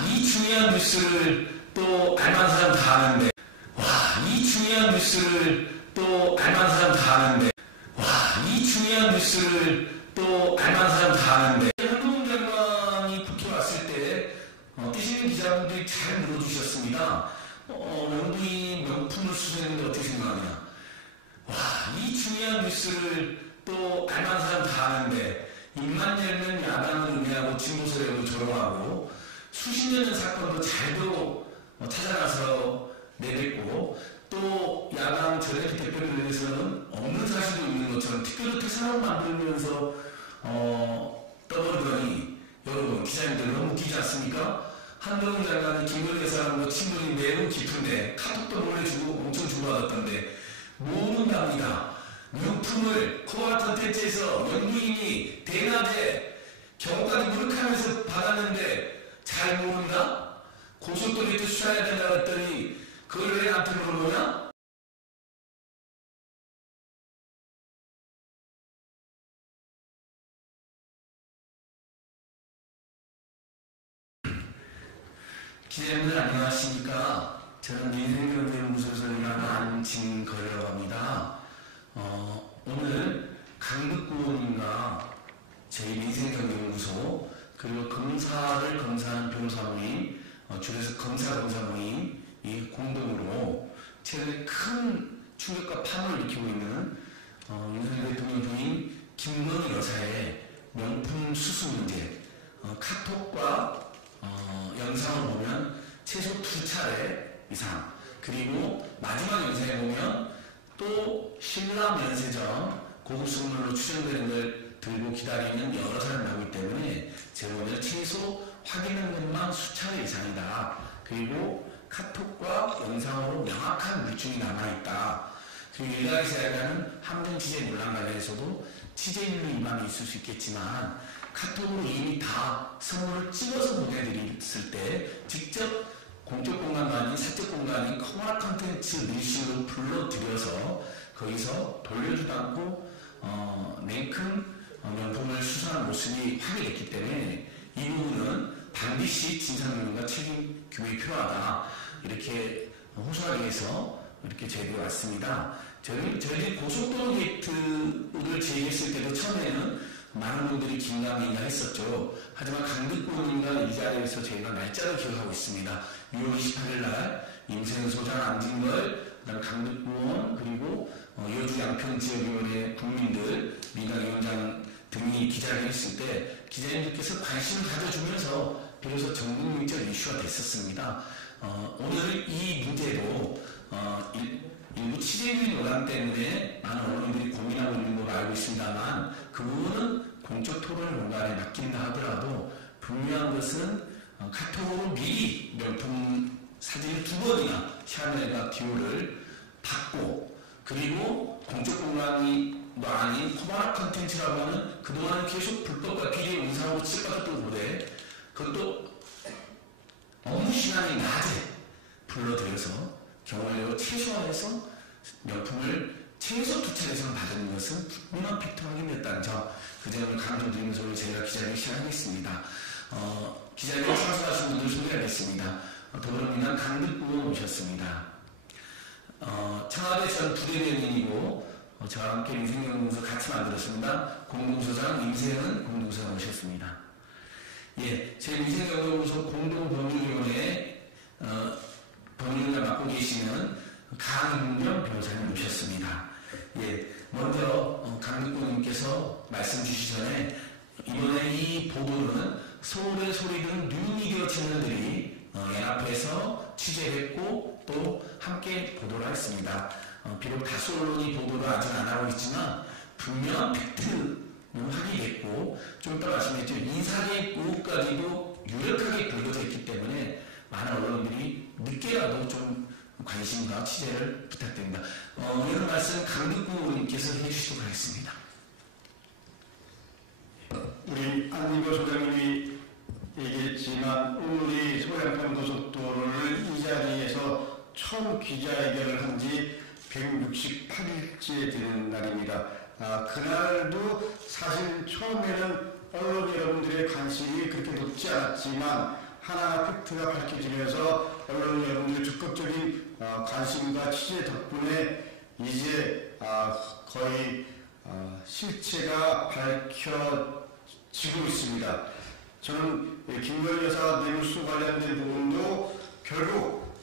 이 중요한 뉴스를 또 알만한 사람 다 아는데, 이 중요한 뉴스를 또 알만한 사람 다 아는데, 이 중요한 뉴스를 또 알만한 사람 다 아는데, 한동훈 장관이 국회 왔을 때 뛰시는 기자분들이 잘 물어주셨습니다. 영부인 명품을 수수했는데 어떻게 생각하냐. 이 중요한 뉴스를 또 알만한 사람 다 아는데, 입만 열면 야당을 음해하고 진보세력을 조롱하고 수십 년 전 사건도 잘도 찾아가서 내뱉고, 또 야당 전혜택 대표를 위해서는 없는 사실도 있는 것처럼 특별히 특사로 만들면서 떠벌더니, 여러분 기자님들 너무 웃기지 않습니까? 한동훈 장관이 김건희 여사하고 친분이 매우 깊은데 카톡도 보내주고 엄청 주고받았던데 모른답니다. 명품을 코아 컨텐츠에서 영부인이 대낮에 경호까지 무력하면서 받았는데 잘 모른다? 고속도로에 수사해야 된다고 했더니 그걸 왜 나한테 물어보냐? 기자님들 안녕하십니까? 저는 인생경제연구소에서 일하는 안진거래라고 합니다. 오늘 강덕구님과 제1인생경제연구소 그리고 검사를 검사하는 변호사 모임, 줄여서 검사 모임 이 공동으로 최근에 큰 충격과 파문을 일으키고 있는 윤석열 대통령 부인 김건희 여사의 명품 수수 문제, 카톡과 영상을 보면 최소 2차례 이상, 그리고 마지막 영상에 보면 또 신라 면세점 고급 선물로 추정되는 걸 들고 기다리는 여러 사람이 나오기 때문에 제가 오늘 최소 확인한 것만 수차례 이상이다. 그리고 카톡과 영상으로 명확한 물증이 남아있다. 그리고 일각에서 얘기하는 함정 취재 논란 관련해서도 취재인으로 이만이 있을 수 있겠지만 카톡으로 이미 다 선물을 찍어서 보내드렸을 때 직접 공적 공간도 아닌 사적 공간인 커머나 컨텐츠 밀실로 불러들여서 거기서 돌려주도 않고 냉큼 명품을 수수하는 모습이 확인됐기 때문에 이 부분은 반드시 진상규명과 책임 규명이 필요하다. 이렇게 호소하기 위해서 이렇게 저희들이 왔습니다. 저희들이 고속도로 게이트를 제기했을 때도 처음에는 많은 분들이 긴가민가 했었죠. 하지만 강덕구님과 이 자리에서 저희가 날짜를 기억하고 있습니다. 6월 28일 날 임세현 소장, 안진걸, 그다음 강덕구원, 그리고 여주 양평 지역위원회 국민들, 민당위원장 등이 기자회견을 했을 때 기자님들께서 관심을 가져주면서 비로소 전국민적 이슈가 됐었습니다. 오늘 이 문제도 일부 취재진 논란 때문에 많은 언론들이 고민하고 있는 걸로 알고 있습니다만 그 부분은 공적 토론 공간에 맡긴다 하더라도 분명한 것은 카톡으로 미리 명품 사진을 2번이나 샤넬과 디오를 받고, 그리고 공적 공간이 아닌 코바나 컨텐츠라고 하는 그동안 계속 불법과 비리에 운상하고 치받았던 곳에 그것도 업무 시간이 낮에 불러들여서 경험을 최소화해서 명품을 최소 2차례 이상 받은 것은 분명한 팩트 확인됐다는 점, 그 점을 강조드리면서 저희가 기자회견을 시작하겠습니다. 기자회견에 참석하신 분들 소개하겠습니다. 더불어민주당 강덕구원 오셨습니다. 청와대 전 부대변인이고 저와 함께 인생연구소 같이 만들었습니다. 공동소장 임세은 공동소장 오셨습니다. 예, 제 인생연구소 공동법률위원회 법률을 맡고 계시는 강윤경 변호사님 모셨습니다. 예, 먼저 강덕구님께서 말씀 주시기 전에 이번에 이 보도는 서울의 소리 등 뉴미디어 채널들이 연합해서 취재했고 또 함께 보도를 했습니다. 비록 다수 언론이 보도를 아직 안 하고 있지만 분명한 팩트는 확인됐고, 좀 이따 말씀드렸죠. 인사계 의혹까지도 유력하게 불거져 있기 때문에 많은 언론들이 늦게라도 좀 관심과 취재를 부탁드립니다. 이런 말씀 강덕구님께서 해주시도록 하겠습니다. 우리 안진걸 소장님이 얘기했지만 오늘이 소양평고속도로를 이 자리에서 처음 기자회견을 한 지 168일째 되는 날입니다. 그날도 사실 처음에는 언론 여러분들의 관심이 그렇게 높지 않았지만 하나하나 팩트가 밝혀지면서 언론 여러분들의 적극적인 관심과 취재 덕분에 이제 거의 실체가 밝혀지고 있습니다. 저는 김건희 여사 뇌물수 관련된 부분도 결국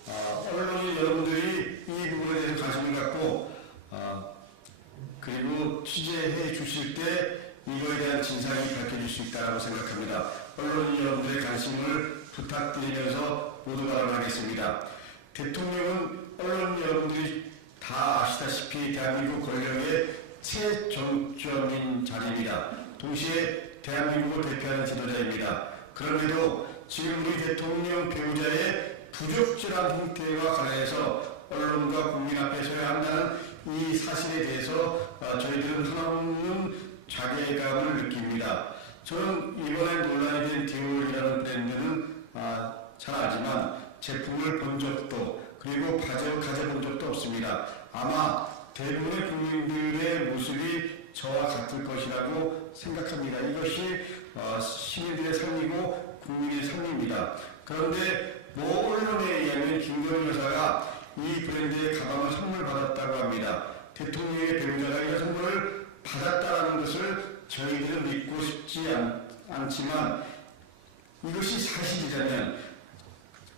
언론인 여러분들이 이 부분에 대해서 관심을 갖고 그리고 취재해 주실 때 이거에 대한 진상이 밝혀질 수 있다고 생각합니다. 언론인 여러분들의 관심을 부탁드리면서 모두 발언하겠습니다. 대통령은 언론인 여러분들이 다 아시다시피 대한민국 권력의 최정점인 자리입니다. 동시에 대한민국을 대표하는 지도자입니다. 그럼에도 지금 우리 대통령 배우자의 부적절한 행태와 관련해서 언론과 국민 앞에 서야 한다는 이 사실에 대해서 저희들은 한없는 자괴감을 느낍니다. 저는 이번에 논란이 된 디올이라는 브랜드는 잘 알지만 제품을 본 적도 그리고 가져본 적도 없습니다. 아마 대부분의 국민들의 모습이 저와 같을 것이라고 생각합니다. 이것이 시민들의 삶이고 국민의 삶입니다. 그런데 모 언론에 의하면 김건희 여사가 이 브랜드의 가방을 선물 받았다고 합니다. 대통령의 배우자가 이 선물을 받았다는 것을 저희들은 믿고 싶지 않지만 이것이 사실이라면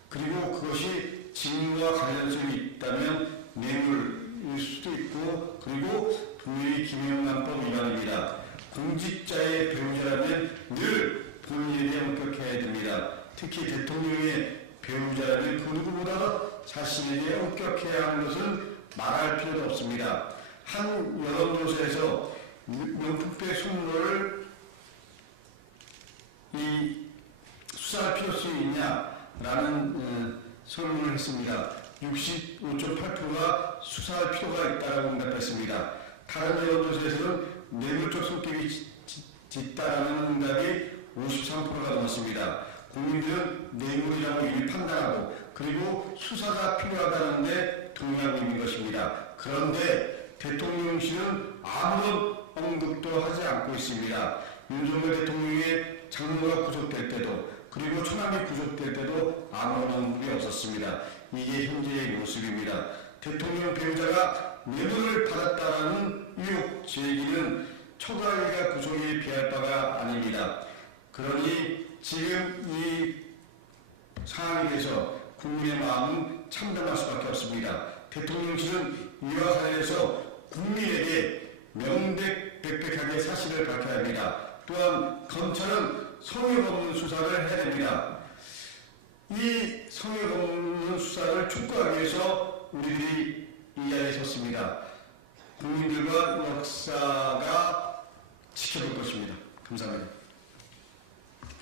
그리고 그것이 직무와 관련성이 있다면 뇌물일 수도 있고 그리고 분명히 김영란법 위반입니다. 공직자의 배우자라면 늘 본인에 대해 엄격해야 됩니다. 특히 대통령의 배우자라면 그 누구보다 자신에 대해 엄격해야 하는 것은 말할 필요도 없습니다. 한 여론조사에서 명품백 선물을 수사할 필요성이 있냐라는 설문을 했습니다. 65.8%가 수사할 필요가 있다고 응답했습니다. 다른 여론조사에서는 뇌물적 성격이 짙다라는 응답이 53%가 넘었습니다. 국민들은 뇌물이라고 이미 판단하고 그리고 수사가 필요하다는데 동의하고 있는 것입니다. 그런데 대통령실은 아무런 언급도 하지 않고 있습니다. 윤석열 대통령의 장모가 구속될 때도 그리고 초남이 구속될 때도 아무런 언급이 없었습니다. 이게 현재의 모습입니다. 대통령 배우자가 뇌물을 받았다는 의혹 제기는 초과일가 구속에 비할 바가 아닙니다. 그러니 지금 이 상황에 대해서 국민의 마음은 참담할 수밖에 없습니다. 대통령실은 이와 관련해서 국민에게 명백백백하게 사실을 밝혀야 합니다. 또한 검찰은 성역 없는 수사를 해야 됩니다. 이 성역 없는 수사를 촉구하기 위해서 우리들이 이 자리에 섰습니다. 국민들과 역사가 지켜볼 것입니다. 감사합니다.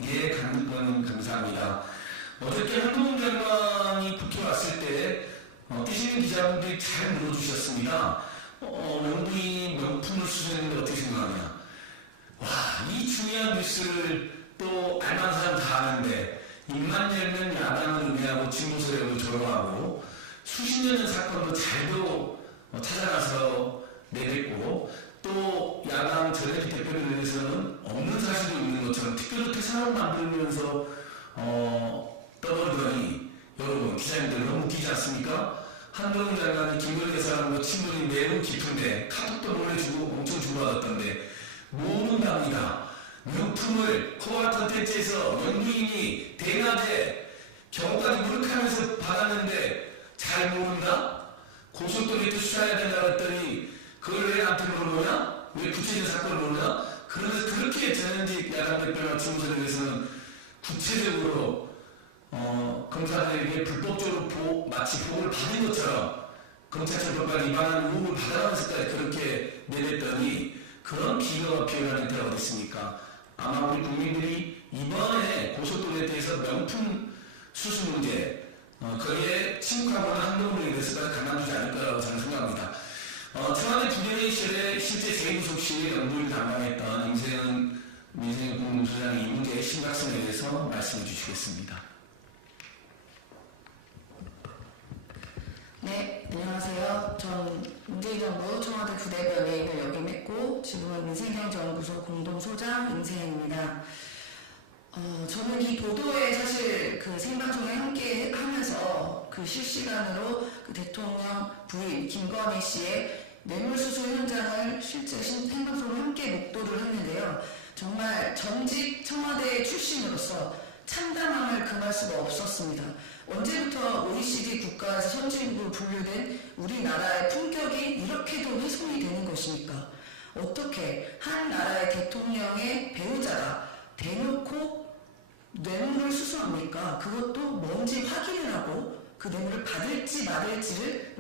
예, 감사합니다. 어저께 한동훈 장관이 국회 왔을 때 뛰시는 기자분들이 잘 물어주셨습니다. 명부인 명품을 수수했는데 어떻게 생각하냐. 와, 이 중요한 뉴스를 또 알만한 사람 다 아는데 입만 열면 야당을 음해하고 진보 세력을 조롱하고 수십 년의 사건도 잘도 찾아가서 내뱉고 또 야당 전략 대표를 위해서는 없는 사실도 있는 것처럼 특별히 상황을 만들면서 떠들더니 여러분 기자님들 너무 웃기지 않습니까? 한동훈 장관이 김건희 여사하고 친분이 매우 깊은데 카톡도 보내주고 엄청 주고받았던데 모른답니다. 명품을 코어 컨텐츠에서 명부인이 대낮에 경까지 무력하면서 받았는데 잘 모른다? 고속도로에 수사해야 된다고 했더니 그걸 왜 나한테 물어보냐? 왜 구체적인 사건을 모르냐? 그래서 그렇게 전현직 야당 대표나 중소에 대해서는 구체적으로 검사들에게 불법적으로 마치 보호를 받은 것처럼 검찰청 법관 위반한 의혹을 받아가면서까지 그렇게 내뱉더니 그런 비거가 피어나는 데가 어디 있습니까? 아마 우리 국민들이 이번에 고속도로에 대해서 명품 수수 문제 거기에 침묵하거나 한동훈에 대해서까지 가만두지 않을 거라고 저는 생각합니다. 청와대 부대회의실에 실제 재구속실 연구를 담당했던 민생현 공동소장이 이 문제의 심각성에 대해서 말씀해 주시겠습니다. 네, 안녕하세요. 전 문재인 정부 청와대 부대변인을 역임했고 지금은 민생경제연구소 공동소장 임세현입니다. 저는 이 보도에 사실 그 그 실시간으로 그 대통령 부인 김건희 씨의 뇌물수수 현장을 실제 생방송으로 함께 목도를 했는데요. 정말 전직 청와대 출신으로서 참담함을 금할 수가 없었습니다. 언제부터 OECD 국가에서 선진국으로 분류된 우리나라의 품격이 이렇게도 훼손이 되는 것입니까? 어떻게 한 나라의 대통령의 배우자가 대놓고 뇌물을 수수합니까? 그것도 뭔지 확인을 하고 그 뇌물을 받을지 말지를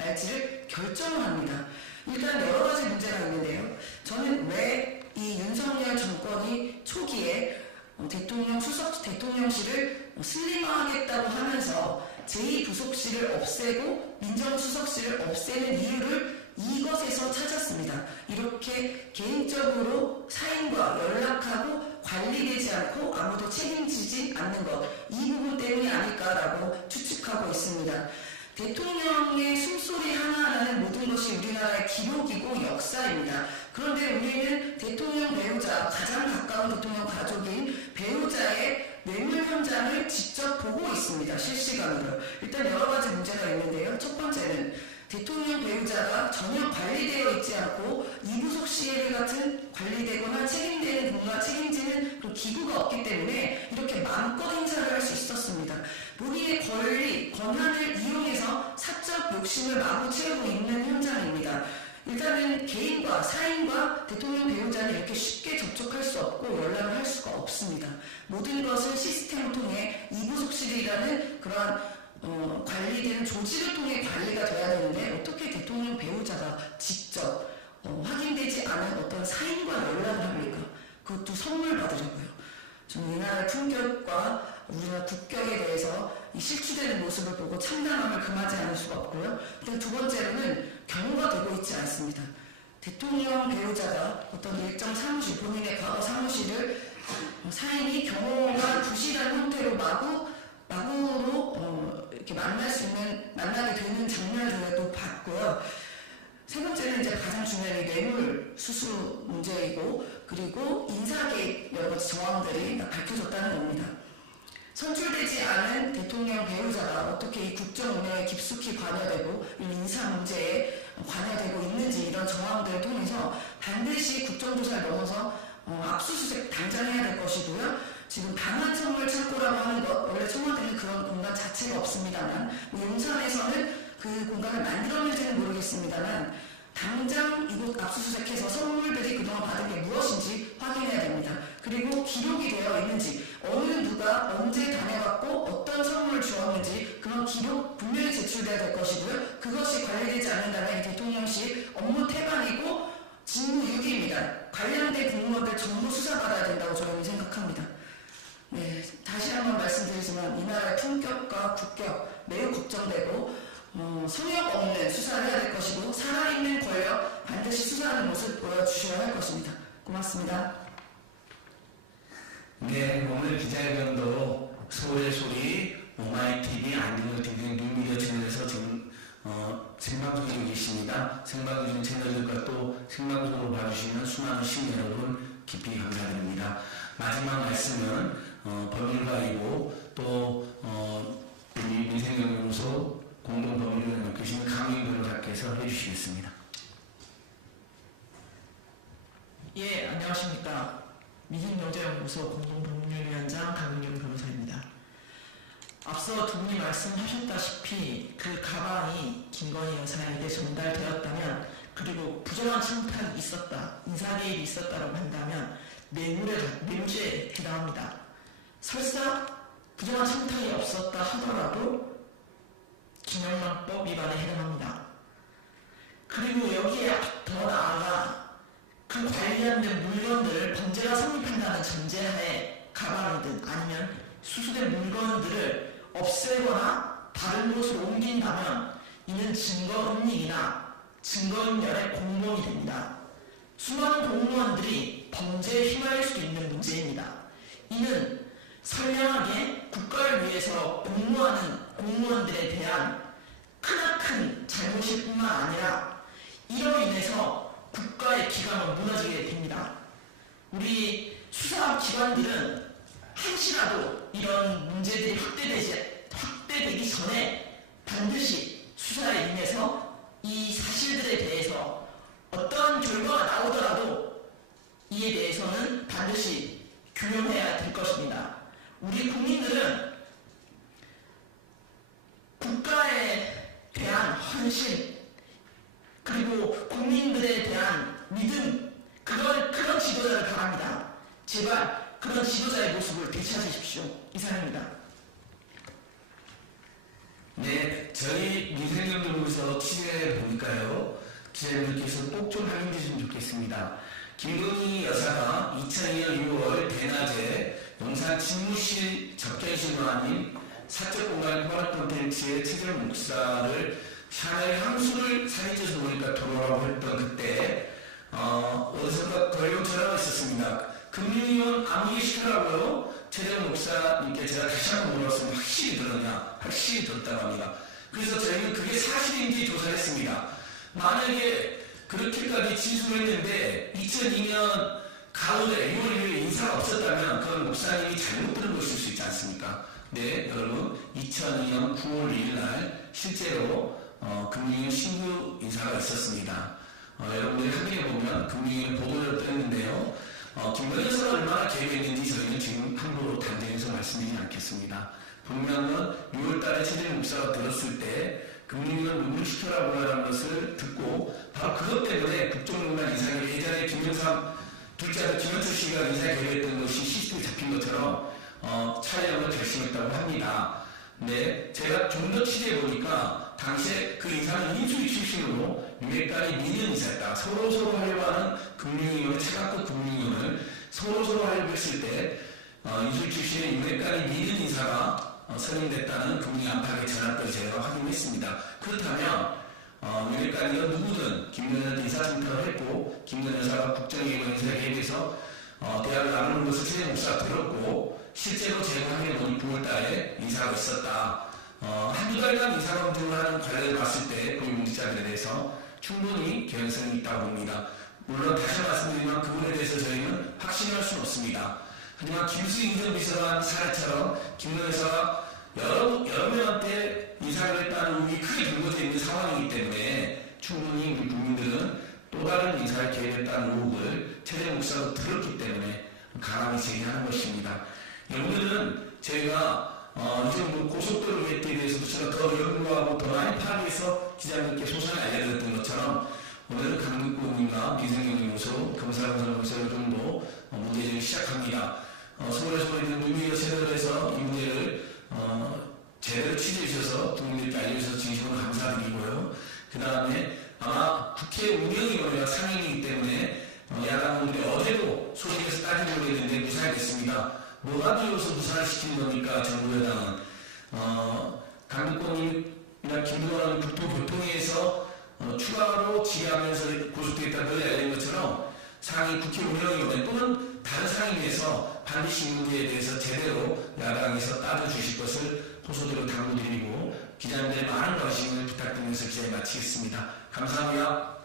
결정을 합니다. 일단 여러 가지 문제가 있는데요. 저는 왜 이 윤석열 정권이 초기에 대통령실을 슬림화하겠다고 하면서 제2부속실을 없애고 민정수석실을 없애는 이유를 이것에서 찾았습니다. 이렇게 개인적으로 사인과 연락하고 관리되지 않고 아무도 책임지지 않는 것, 이 부분 때문이 아닐까라고 추측하고 있습니다. 대통령의 숨소리 하나라는 모든 것이 우리나라의 기록이고 역사입니다. 그런데 우리는 대통령 배우자, 가장 가까운 대통령 가족인 배우자의 뇌물 현장을 직접 보고 있습니다. 실시간으로. 일단 여러 가지 문제가 있는데요. 첫 번째는 대통령 배우자가 전혀 관리되어 있지 않고 이부속실 같은 관리되거나 책임지는 그런 기구가 없기 때문에 이렇게 마음껏 행사를 할 수 있었습니다. 본인의 권한을 이용해서 사적 욕심을 마구 채우고 있는 현장입니다. 일단은 개인과 사인과 대통령 배우자는 이렇게 쉽게 접촉할 수 없고 연락을 할 수가 없습니다. 모든 것은 시스템을 통해 이부속실이라는 그러한 관리되는 조직을 통해 관리가 돼야 되는데 어떻게 대통령 배우자가 직접 확인되지 않은 어떤 사인과 연락을 합니까? 그것도 선물 받으려고요. 저는 이 나라의 품격과 우리나라 국격에 대해서 이 실추되는 모습을 보고 참담함을 금하지 않을 수가 없고요. 일단 두 번째로는 경호가 되고 있지 않습니다. 대통령 배우자가 어떤 일정 사무실, 본인의 과거 사무실을 사인이 경호가 부실한 형태로 마구로 이렇게 만나게 되는 장면을 봤고요. 세 번째는 이제 가장 중요한 뇌물 수수 문제이고, 그리고 인사개입 여러 가지 정황들이 밝혀졌다는 겁니다. 선출되지 않은 대통령 배우자가 어떻게 이 국정 운영에 깊숙이 관여되고 이 인사 문제에 관여되고 있는지 이런 정황들을 통해서 반드시 국정조사를 넘어서 압수수색 당장 해야 될 것이고요. 지금 방한 선물 창고라고 하는 것, 원래 청와대는 그런 공간 자체가 없습니다만, 용산에서는 그 공간을 만들었는지는 모르겠습니다만, 당장 이곳 압수수색해서 선물들이 그동안 받은 게 무엇인지 확인해야 됩니다. 그리고 기록이 되어 있는지, 어느 누가 언제 다녀갔고 어떤 선물을 주었는지 그런 기록 분명히 제출돼야 될 것이고요. 그것이 관리되지 않는다면 이 대통령실 업무 태반이고 직무유기입니다. 관련된 공무원들 전부 수사받아야 된다고 저는 생각합니다. 네, 다시 한번 말씀드리지만 이 나라의 품격과 국격 매우 걱정되고 성역 없는 수사를 해야 될 것이고 살아있는 권력 반드시 수사하는 모습 보여주셔야 할 것입니다. 고맙습니다. 네, 오늘 기자회견도 서울의 소리, 오마이TV, 안진걸TV, 뉴미디어 채널에서 지금 생방송 중에 계십니다. 생방송 중 채널들과 또 생방송으로 봐주시는 수많은 시민 여러분 깊이 감사드립니다. 마지막 말씀은 법률가이고 또 우리 민생연구소 공동법률위원회 맡으신 강민 변호사께서 해주시겠습니다. 예, 안녕하십니까. 민생경제연구소 공동법률위원장 강민경 변호사입니다. 앞서 두 분이 말씀하셨다시피 그 가방이 김건희 여사에게 전달되었다면, 그리고 부정한 청탁이 있었다, 인사개입이 있었다고 한다면 뇌물죄에 해당합니다. 설사 부정한 청탁이 없었다 하더라도 김영란법 위반에 해당합니다. 그리고 여기에 더 나아가 그 관련된 물건들을 범죄가 성립한다는 전제하에 가방이든 아니면 수수된 물건들을 없애거나 다른 곳으로 옮긴다면 이는 증거은닉이나 증거인멸의 공범이 됩니다. 수많은 공무원들이 범죄에 휘말릴 수도 있는 문제입니다. 이는 선량하게 국가를 위해서 복무하는 공무원들에 대한 크나큰 잘못일 뿐만 아니라 이로 인해서 국가의 기강은 무너지게 됩니다. 우리 수사기관들은 한시라도 이런 문제들이 확대되기 전에 반드시 기자님들께서 꼭 좀 확인해 주시면 좋겠습니다. 김건희 여사가 2002년 6월 대낮에 용산 집무실 접견실로 아닌 사적공간 포괄 콘텐츠의 최재형 목사를 샤넬 향수를 사진 찍어서 보니까 돌아오라고 했던 그때 어디선가 걸려온 전화가 있었습니다. 금융위원 아무개 시켜라고요? 최재형 목사님께 제가 다시 한번 물었으면 확실히 들었냐? 확실히 들었다고 합니다. 그래서 저희는 그게 사실인지 조사를 했습니다. 만약에 그렇게까지 진술을 했는데 2002년 가을에 6월 1일 인사가 없었다면 그건 목사님이 잘못 들은 것일 수 있지 않습니까? 네, 여러분 2002년 9월 1일 날 실제로 금융위원 신규 인사가 있었습니다. 여러분들이 확인해보면 금융위원 보도를 했는데요. 김건희 여사가 얼마나 계획했는지 저희는 지금 함부로 단정해서 말씀드리지 않겠습니다. 분명은 6월달에 최재형 목사가 들었을 때 금융위원 눈물시켜라고 하는 것을 듣고 바로 그것 때문에 국정농단 이상이 예전에 김영삼 둘째 아들 김현철 씨가 인사 계획했던 것이 CCTV에 잡힌 것처럼 촬영을 결심했다고 합니다. 네, 제가 좀 더 취재해보니까 당시에 그 인사는 인수위 출신으로 유해관이 미는 인사였다. 서로서로 하려고 하는 금융위원회 최강급 금융위원을 서로서로 하려고 했을 때 인수위 출신의 유해관이 미는 인사가 선임됐다는 금융 안팎의 전화까지 제가 확인했습니다. 그렇다면 유해관이가 누구든 김건희 여사한테 인사청탁을 했고 김건희 여사가 국정예고 인사에 대해서 대학을 나누는 것을 최재형 목사가 들었고 실제로 제가 확인해보니 9월달에 인사가 있었다. 한두 달간 인사검증을 하는 관례를 봤을 때 고위공직자들에 대해서 충분히 개연성이 있다고 봅니다. 물론 다시 말씀드리면 그 부분에 대해서 저희는 확신할 수는 없습니다. 하지만 김수희 인선비서관 사례처럼 김건희 여사가 여러 명한테 인사를 했다는 의혹이 크게 불거져 있는 상황이기 때문에 충분히 우리 국민들은 또 다른 인사를 계획했다는 의혹을 최재형 목사가 들었기 때문에 강하게 제기하는 것입니다. 여러분들은 저희가 요즘 고속도로 개혁에 대해서도 제가 더 연구하고 더 많이 파악해서 기자님들께 소상히 알려드렸던 것처럼 오늘은 강북구님과 민생경영연구소 검사검사연구소를 좀 더 문제제기를 시작합니다. 서울에서 있는 문의가 제대로 해서 이 문제를 제대로 취재해 주셔서 국민들께 알려주셔서 진심으로 감사드리고요. 그 다음에 아마 국회 운영위원회가 상임이기 때문에 야당분들이 어제도 소식에서 따지고 있는데 무산이 됐습니다. 뭐가 들어서 무산을 시키는 겁니까? 정부 여당은 강북권이나 김동완 국토교통위에서 추가로 지휘하면서 고속되겠다 널리 알린 것처럼 상임 국회 운영위원회 또는 다른 상임위에서 반드시 이 문제에 대해서 제대로 야당에서 따져주실 것을 호소대로 당부드리고 기자님들의 많은 관심을 부탁드리면서 기자에 마치겠습니다. 감사합니다.